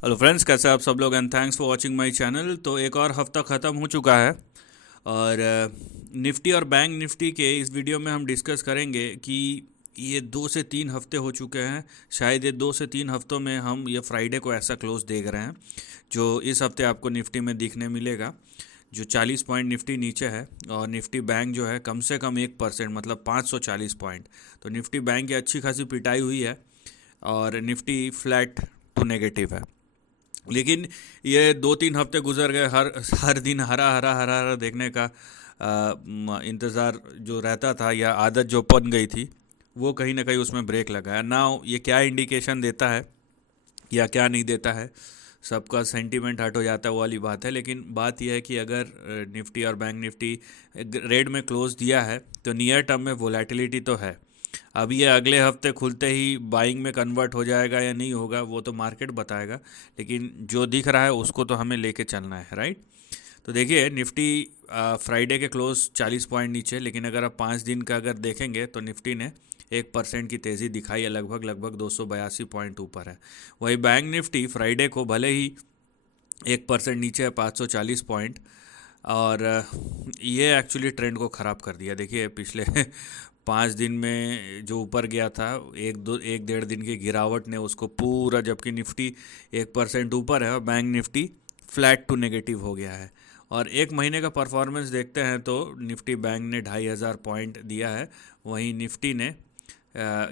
Hello friends, कैसे आप सब लोग and thanks for watching my channel. तो एक और हफ्ता ख़त्म हो चुका है और निफ्टी और बैंक निफ्टी के इस वीडियो में हम डिस्कस करेंगे कि ये 2 से 3 हफ्ते हो चुके हैं। शायद ये 2 से 3 हफ्तों में हम ये फ्राइडे को ऐसा क्लोज देख रहे हैं जो इस हफ्ते आपको निफ्टी में दिखने मिलेगा। जो 40 पॉइंट निफ्टी नीचे है और निफ्टी बैंक जो है कम से कम 1% मतलब 540 पॉइंट। तो निफ्टी बैंक की अच्छी खासी पिटाई हुई है और निफ्टी फ्लैट टू नेगेटिव है। लेकिन ये 2-3 हफ्ते गुजर गए, हर हर दिन हरा हरा हरा हरा देखने का इंतज़ार जो रहता था या आदत जो बन गई थी, वो कहीं ना कहीं उसमें ब्रेक लगा है। नाउ ये क्या इंडिकेशन देता है या क्या नहीं देता है, सबका सेंटीमेंट हट हो जाता है, वो वाली बात है। लेकिन बात यह है कि अगर निफ्टी और बैंक निफ्टी रेड में क्लोज दिया है तो नियर टर्म में वोलेटिलिटी तो है। अब ये अगले हफ्ते खुलते ही बाइंग में कन्वर्ट हो जाएगा या नहीं होगा वो तो मार्केट बताएगा, लेकिन जो दिख रहा है उसको तो हमें लेके चलना है, राइट। तो देखिए निफ्टी फ्राइडे के क्लोज 40 पॉइंट नीचे, लेकिन अगर आप 5 दिन का अगर देखेंगे तो निफ्टी ने 1% की तेज़ी दिखाई है, लगभग लगभग 282 पॉइंट ऊपर है। वही बैंक निफ्टी फ्राइडे को भले ही 1% नीचे है, 540 पॉइंट। और ये एक्चुअली ट्रेंड को ख़राब कर दिया। देखिए पिछले 5 दिन में जो ऊपर गया था, 1-1.5 दिन की गिरावट ने उसको पूरा, जबकि निफ्टी 1% ऊपर है और bank Nifty flat to negative हो गया है। और एक महीने का परफॉर्मेंस देखते हैं तो निफ्टी बैंक ने 2500 पॉइंट दिया है, वहीं निफ्टी ने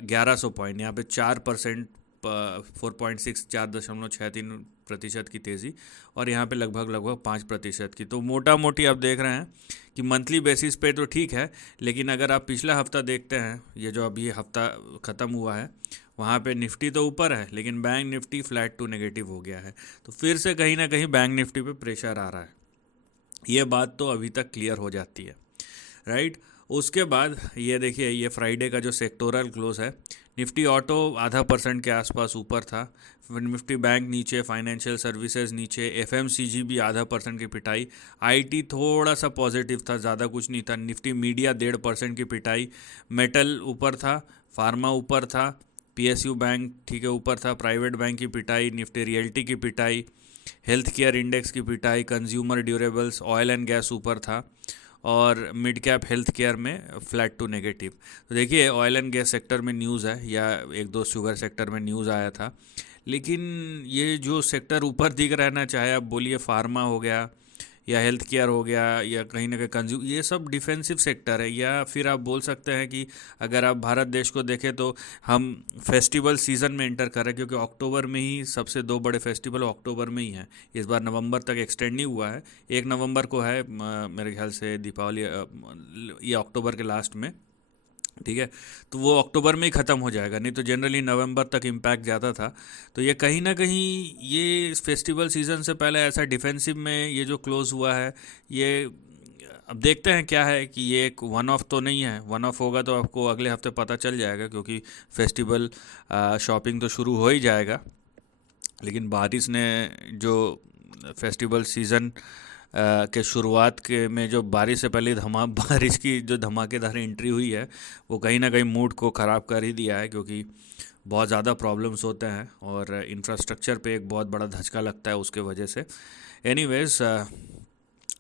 1100 पॉइंट, यहाँ पे 4%, 4.6, 4.63% की तेज़ी, और यहाँ पे लगभग लगभग 5% की। तो मोटा मोटी आप देख रहे हैं कि मंथली बेसिस पे तो ठीक है, लेकिन अगर आप पिछला हफ्ता देखते हैं, ये जो अभी हफ्ता ख़त्म हुआ है, वहाँ पे निफ्टी तो ऊपर है लेकिन bank Nifty flat to negative हो गया है। तो फिर से कहीं ना कहीं बैंक निफ्टी पे प्रेशर आ रहा है। ये बात तो अभी तक क्लियर हो जाती है, राइट। उसके बाद ये देखिए, ये फ्राइडे का जो सेक्टोरल क्लोज है, निफ्टी ऑटो आधा परसेंट के आसपास ऊपर था, फिर निफ्टी बैंक नीचे, फाइनेंशियल सर्विसेज नीचे, एफएमसीजी भी आधा परसेंट की पिटाई, आईटी थोड़ा सा पॉजिटिव था, ज़्यादा कुछ नहीं था। निफ्टी मीडिया 1.5% की पिटाई, मेटल ऊपर था, फार्मा ऊपर था, पीएसयू बैंक ठीक है ऊपर था, प्राइवेट बैंक की पिटाई, निफ्टी रियल्टी की पिटाई, हेल्थ केयर इंडेक्स की पिटाई, consumer durables, oil and gas ऊपर था, और मिड कैप हेल्थ केयर में फ्लैट टू नेगेटिव। तो देखिए ऑयल एंड गैस सेक्टर में न्यूज़ है, या एक दो शुगर सेक्टर में न्यूज़ आया था, लेकिन ये जो सेक्टर ऊपर दिख रहा है ना, चाहे आप बोलिए फार्मा हो गया या हेल्थ केयर हो गया या कहीं ना कहीं कंज्यूम, ये सब डिफेंसिव सेक्टर है। या फिर आप बोल सकते हैं कि अगर आप भारत देश को देखें तो हम फेस्टिवल सीज़न में इंटर कर रहे हैं, क्योंकि अक्टूबर में ही सबसे दो बड़े फेस्टिवल अक्टूबर में ही हैं। इस बार नवंबर तक एक्सटेंड नहीं हुआ है, 1 नवंबर को है मेरे ख्याल से दीपावली, ये अक्टूबर के लास्ट में, ठीक है। तो वो अक्टूबर में ही ख़त्म हो जाएगा, नहीं तो जनरली नवंबर तक इम्पैक्ट ज़्यादा था। तो ये कहीं ना कहीं ये फेस्टिवल सीज़न से पहले ऐसा डिफेंसिव में ये जो क्लोज़ हुआ है, ये अब देखते हैं क्या है कि ये एक वन ऑफ तो नहीं है। वन ऑफ होगा तो आपको अगले हफ्ते पता चल जाएगा, क्योंकि फेस्टिवल शॉपिंग तो शुरू हो ही जाएगा। लेकिन बारिश ने जो फेस्टिवल सीज़न के शुरुआत के में जो बारिश से पहले बारिश की जो धमाकेदार एंट्री हुई है, वो कहीं ना कहीं मूड को ख़राब कर ही दिया है, क्योंकि बहुत ज़्यादा प्रॉब्लम्स होते हैं और इंफ्रास्ट्रक्चर पे एक बहुत बड़ा धचका लगता है उसके वजह से। एनीवेज,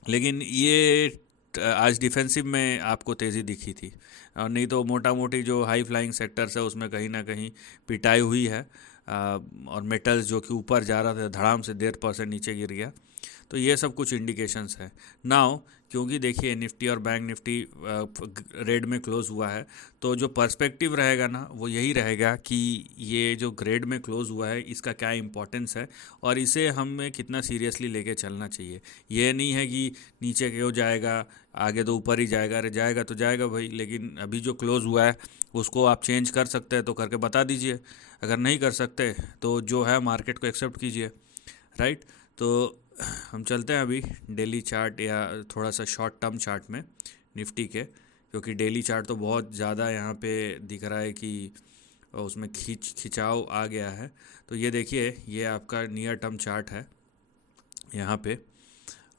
लेकिन ये आज डिफेंसिव में आपको तेज़ी दिखी थी, और नहीं तो मोटा मोटी जो हाई फ्लाइंग सेक्टर्स है उसमें कहीं ना कहीं पिटाई हुई है। और मेटल्स जो कि ऊपर जा रहा था, धड़ाम से 1.5% नीचे गिर गया। तो ये सब कुछ इंडिकेशंस है नाउ, क्योंकि देखिए निफ्टी और बैंक निफ्टी रेड में क्लोज हुआ है, तो जो पर्सपेक्टिव रहेगा ना वो यही रहेगा कि ये जो ग्रेड में क्लोज हुआ है इसका क्या इंपॉर्टेंस है और इसे हमें कितना सीरियसली लेके चलना चाहिए। ये नहीं है कि नीचे क्यों जाएगा, आगे तो ऊपर ही जाएगा, अरे जाएगा तो जाएगा भाई, लेकिन अभी जो क्लोज हुआ है उसको आप चेंज कर सकते हैं तो करके बता दीजिए, अगर नहीं कर सकते तो जो है मार्केट को एक्सेप्ट कीजिए, राइट। तो हम चलते हैं अभी डेली चार्ट या थोड़ा सा शॉर्ट टर्म चार्ट में निफ्टी के, क्योंकि डेली चार्ट तो बहुत ज़्यादा यहाँ पे दिख रहा है कि उसमें खिंचाव आ गया है। तो ये देखिए, ये आपका नियर टर्म चार्ट है यहाँ पे,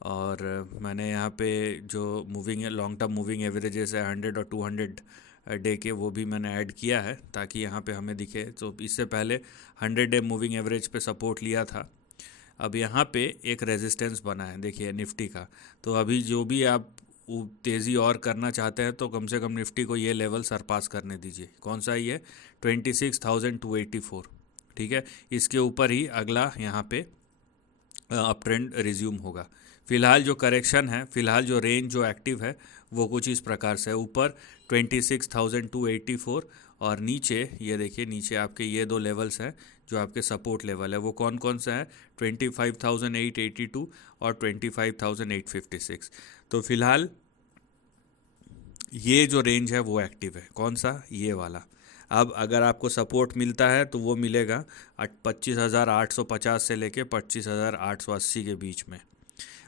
और मैंने यहाँ पे जो moving long term moving averages है 100 और 200 डे के, वो भी मैंने ऐड किया है ताकि यहाँ पे हमें दिखे। तो इससे पहले 100 डे मूविंग एवरेज पे सपोर्ट लिया था, अब यहाँ पे एक रेजिस्टेंस बना है देखिए निफ्टी का। तो अभी जो भी आप तेज़ी और करना चाहते हैं तो कम से कम निफ्टी को ये लेवल सरपास करने दीजिए। कौन सा ये 26,284, ठीक है। इसके ऊपर ही अगला यहाँ पे अप ट्रेंड रिज्यूम होगा। फिलहाल जो करेक्शन है, फिलहाल जो रेंज जो एक्टिव है वो कुछ इस प्रकार से है। ऊपर 26,284 और नीचे ये देखिए, नीचे आपके ये दो लेवल्स हैं जो आपके सपोर्ट लेवल है। वो कौन कौन सा है? 25,882 और 25,856। तो फिलहाल ये जो रेंज है वो एक्टिव है। कौन सा? ये वाला। अब अगर आपको सपोर्ट मिलता है तो वो मिलेगा 25,850 से लेके 25,880 के बीच में।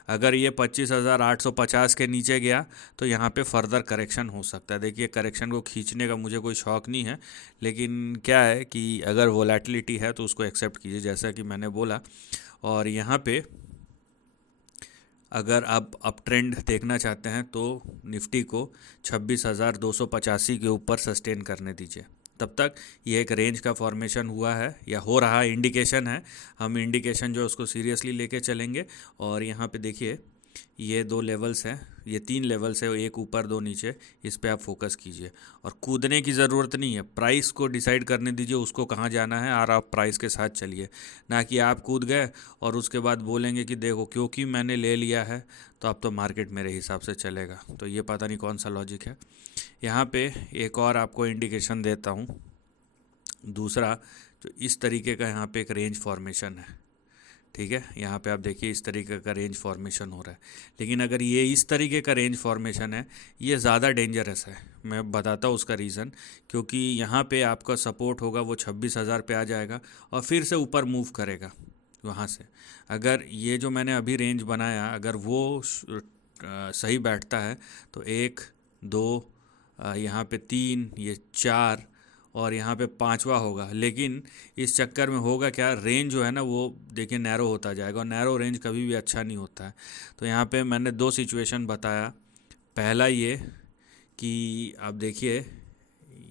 अगर ये 25,850 के नीचे गया तो यहाँ पे फर्दर करेक्शन हो सकता है। देखिए, करेक्शन को खींचने का मुझे कोई शौक़ नहीं है, लेकिन क्या है कि अगर वोलेटिलिटी है तो उसको एक्सेप्ट कीजिए, जैसा कि मैंने बोला। और यहाँ पे अगर आप अप ट्रेंड देखना चाहते हैं तो निफ्टी को 26,285 के ऊपर सस्टेन करने दीजिए। तब तक ये एक रेंज का फॉर्मेशन हुआ है या हो रहा है, इंडिकेशन है। हम इंडिकेशन जो है उसको सीरियसली लेके चलेंगे। और यहाँ पे देखिए, ये दो लेवल्स हैं, ये तीन लेवल्स है, एक ऊपर दो नीचे, इस पे आप फोकस कीजिए। और कूदने की ज़रूरत नहीं है, प्राइस को डिसाइड करने दीजिए उसको कहाँ जाना है, और आप प्राइस के साथ चलिए। ना कि आप कूद गए और उसके बाद बोलेंगे कि देखो क्योंकि मैंने ले लिया है तो अब तो मार्केट मेरे हिसाब से चलेगा। तो ये पता नहीं कौन सा लॉजिक है। यहाँ पे एक और आपको इंडिकेशन देता हूँ, दूसरा जो इस तरीके का यहाँ पे एक रेंज फॉर्मेशन है, ठीक है। यहाँ पे आप देखिए इस तरीके का रेंज फॉर्मेशन हो रहा है। लेकिन अगर ये इस तरीके का रेंज फॉर्मेशन है, ये ज़्यादा डेंजरस है। मैं बताता हूँ उसका रीज़न। क्योंकि यहाँ पे आपका सपोर्ट होगा वो 26,000 पे आ जाएगा और फिर से ऊपर मूव करेगा वहाँ से। अगर ये जो मैंने अभी रेंज बनाया, अगर वो सही बैठता है तो 1, 2, यहाँ पे 3, ये 4 और यहाँ पे 5वां होगा। लेकिन इस चक्कर में होगा क्या, रेंज जो है ना वो देखिए नैरो होता जाएगा, और नैरो रेंज कभी भी अच्छा नहीं होता है। तो यहाँ पे मैंने दो सिचुएशन बताया। पहला ये कि आप देखिए,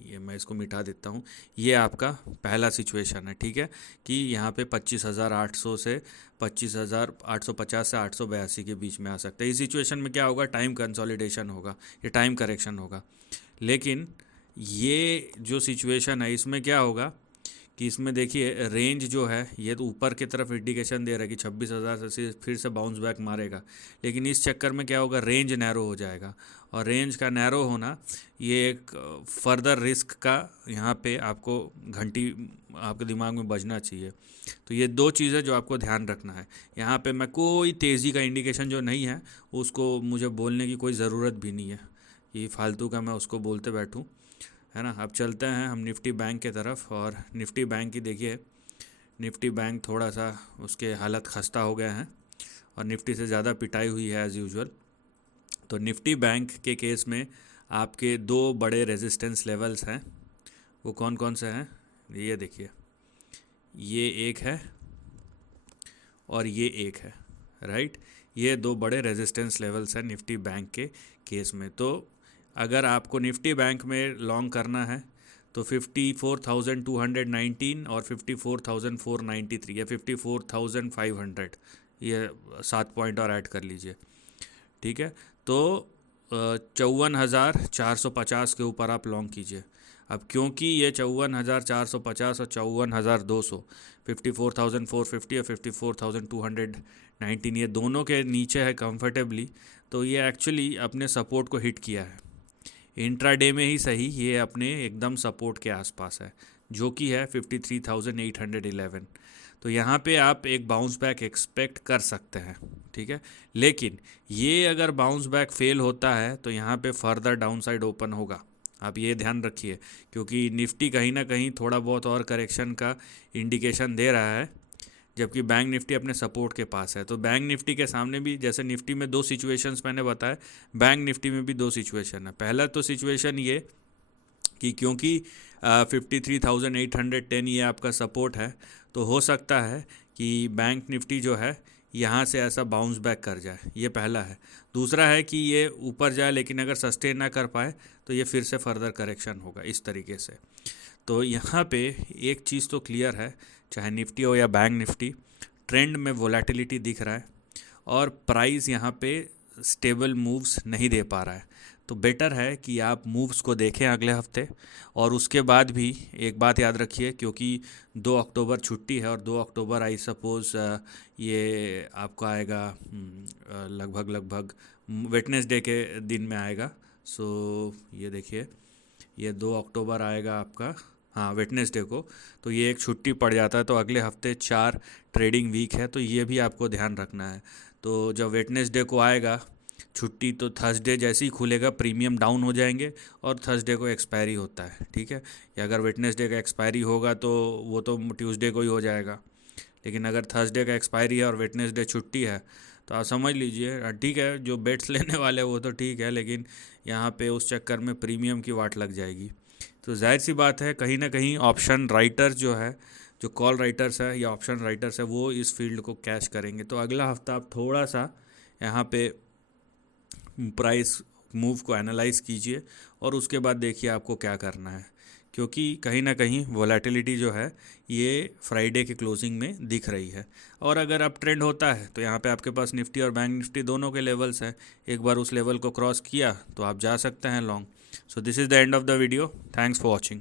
ये मैं इसको मिटा देता हूँ, ये आपका पहला सिचुएशन है, ठीक है, कि यहाँ पे 25,800 से 25,850 से 882 के बीच में आ सकता है। इस सिचुएशन में क्या होगा, टाइम कंसोलिडेशन होगा, ये टाइम करेक्शन होगा। लेकिन ये जो सिचुएशन है इसमें क्या होगा कि इसमें देखिए रेंज जो है ये तो ऊपर की तरफ इंडिकेशन दे रहा है कि 26,000 से फिर से बाउंस बैक मारेगा। लेकिन इस चक्कर में क्या होगा, रेंज नैरो हो जाएगा, और रेंज का नैरो होना ये एक फर्दर रिस्क का यहाँ पे आपको घंटी आपके दिमाग में बजना चाहिए। तो ये दो चीज़ें जो आपको ध्यान रखना है। यहाँ पे मैं कोई तेज़ी का इंडिकेशन जो नहीं है उसको मुझे बोलने की कोई ज़रूरत भी नहीं है, ये फालतू का मैं उसको बोलते बैठूँ, है ना। अब चलते हैं हम निफ्टी बैंक के तरफ। और निफ्टी बैंक की देखिए, निफ्टी बैंक थोड़ा सा उसके हालत खस्ता हो गए हैं और निफ्टी से ज़्यादा पिटाई हुई है एज़ यूजुअल। तो निफ्टी बैंक के केस में आपके दो बड़े रेजिस्टेंस लेवल्स हैं। वो कौन कौन से हैं, ये देखिए, ये एक है और ये एक है, राइट। ये दो बड़े रेजिस्टेंस लेवल्स हैं निफ्टी बैंक के केस में। तो अगर आपको निफ्टी बैंक में लॉन्ग करना है तो 54,219 और 54,493 या 54,500, ये 7 पॉइंट और ऐड कर लीजिए, ठीक है। तो 54,450 के ऊपर आप लॉन्ग कीजिए। अब क्योंकि ये 54,450 और 54,200, 54,450 और 54,219 ये दोनों के नीचे है कंफर्टेबली, तो ये एक्चुअली अपने सपोर्ट को हिट किया है। इंट्राडे में ही सही, ये अपने एकदम सपोर्ट के आसपास है, जो कि है 53,811। तो यहाँ पे आप एक बाउंस बैक एक्सपेक्ट कर सकते हैं, ठीक है। लेकिन ये अगर बाउंस बैक फेल होता है तो यहाँ पे फर्दर डाउनसाइड ओपन होगा, आप ये ध्यान रखिए। क्योंकि निफ्टी कहीं ना कहीं थोड़ा बहुत और करेक्शन का इंडिकेशन दे रहा है, जबकि बैंक निफ्टी अपने सपोर्ट के पास है। तो बैंक निफ्टी के सामने भी, जैसे निफ्टी में दो सिचुएशंस मैंने बताया, बैंक निफ्टी में भी दो सिचुएशन है। पहला तो सिचुएशन ये कि क्योंकि 53,810 ये आपका सपोर्ट है, तो हो सकता है कि बैंक निफ्टी जो है यहाँ से ऐसा बाउंस बैक कर जाए, ये पहला है। दूसरा है कि ये ऊपर जाए लेकिन अगर सस्टेन ना कर पाए तो ये फिर से फर्दर करेक्शन होगा इस तरीके से। तो यहाँ पे एक चीज़ तो क्लियर है, चाहे निफ्टी हो या बैंक निफ्टी, ट्रेंड में वोलेटिलिटी दिख रहा है और प्राइस यहाँ पे स्टेबल मूव्स नहीं दे पा रहा है। तो बेटर है कि आप मूव्स को देखें अगले हफ्ते। और उसके बाद भी एक बात याद रखिए, क्योंकि 2 अक्टूबर छुट्टी है और 2 अक्टूबर आई सपोज़ ये आपका आएगा लगभग वेडनेसडे के दिन में आएगा। सो ये देखिए, ये 2 अक्टूबर आएगा आपका, हाँ वेडनेसडे को। तो ये एक छुट्टी पड़ जाता है, तो अगले हफ्ते 4 ट्रेडिंग वीक है, तो ये भी आपको ध्यान रखना है। तो जब वेडनेसडे को आएगा छुट्टी, तो थर्सडे जैसे ही खुलेगा प्रीमियम डाउन हो जाएंगे और थर्सडे को एक्सपायरी होता है, ठीक है। या अगर वेडनेसडे का एक्सपायरी होगा तो वो तो ट्यूसडे को ही हो जाएगा, लेकिन अगर थर्सडे का एक्सपायरी है और वेडनेसडे छुट्टी है तो आप समझ लीजिए ठीक है, जो बेट्स लेने वाले वो तो ठीक है, लेकिन यहाँ पे उस चक्कर में प्रीमियम की वाट लग जाएगी। तो जाहिर सी बात है, कहीं ना कहीं ऑप्शन राइटर जो है, जो कॉल राइटर्स है या ऑप्शन राइटर्स है, वो इस फील्ड को कैश करेंगे। तो अगला हफ्ता आप थोड़ा सा यहाँ पे प्राइस मूव को एनालाइज कीजिए और उसके बाद देखिए आपको क्या करना है, क्योंकि कहीं ना कहीं वोलेटिलिटी जो है ये फ्राइडे के क्लोजिंग में दिख रही है। और अगर अप ट्रेंड होता है तो यहाँ पे आपके पास निफ्टी और बैंक निफ्टी दोनों के लेवल्स हैं, एक बार उस लेवल को क्रॉस किया तो आप जा सकते हैं long. So this is the end of the video, thanks for watching.